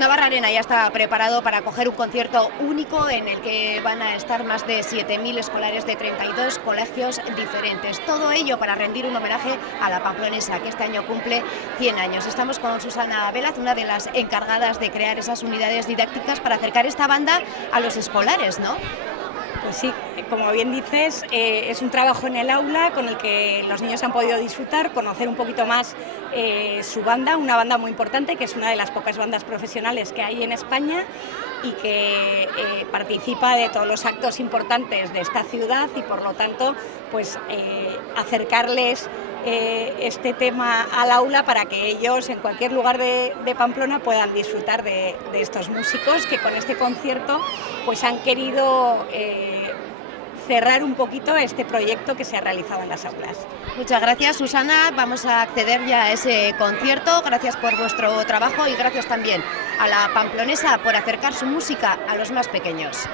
Navarrarena ya está preparado para acoger un concierto único en el que van a estar más de 7.000 escolares de 32 colegios diferentes. Todo ello para rendir un homenaje a la Pamplonesa, que este año cumple 100 años. Estamos con Susana Velaz, una de las encargadas de crear esas unidades didácticas para acercar esta banda a los escolares, ¿no? Pues sí, como bien dices, es un trabajo en el aula con el que los niños han podido disfrutar, conocer un poquito más su banda, una banda muy importante, que es una de las pocas bandas profesionales que hay en España y que participa de todos los actos importantes de esta ciudad y por lo tanto pues acercarles este tema al aula para que ellos en cualquier lugar de Pamplona puedan disfrutar de estos músicos que con este concierto pues han querido cerrar un poquito este proyecto que se ha realizado en las aulas. Muchas gracias, Susana. Vamos a acceder ya a ese concierto. Gracias por vuestro trabajo y gracias también a la Pamplonesa por acercar su música a los más pequeños.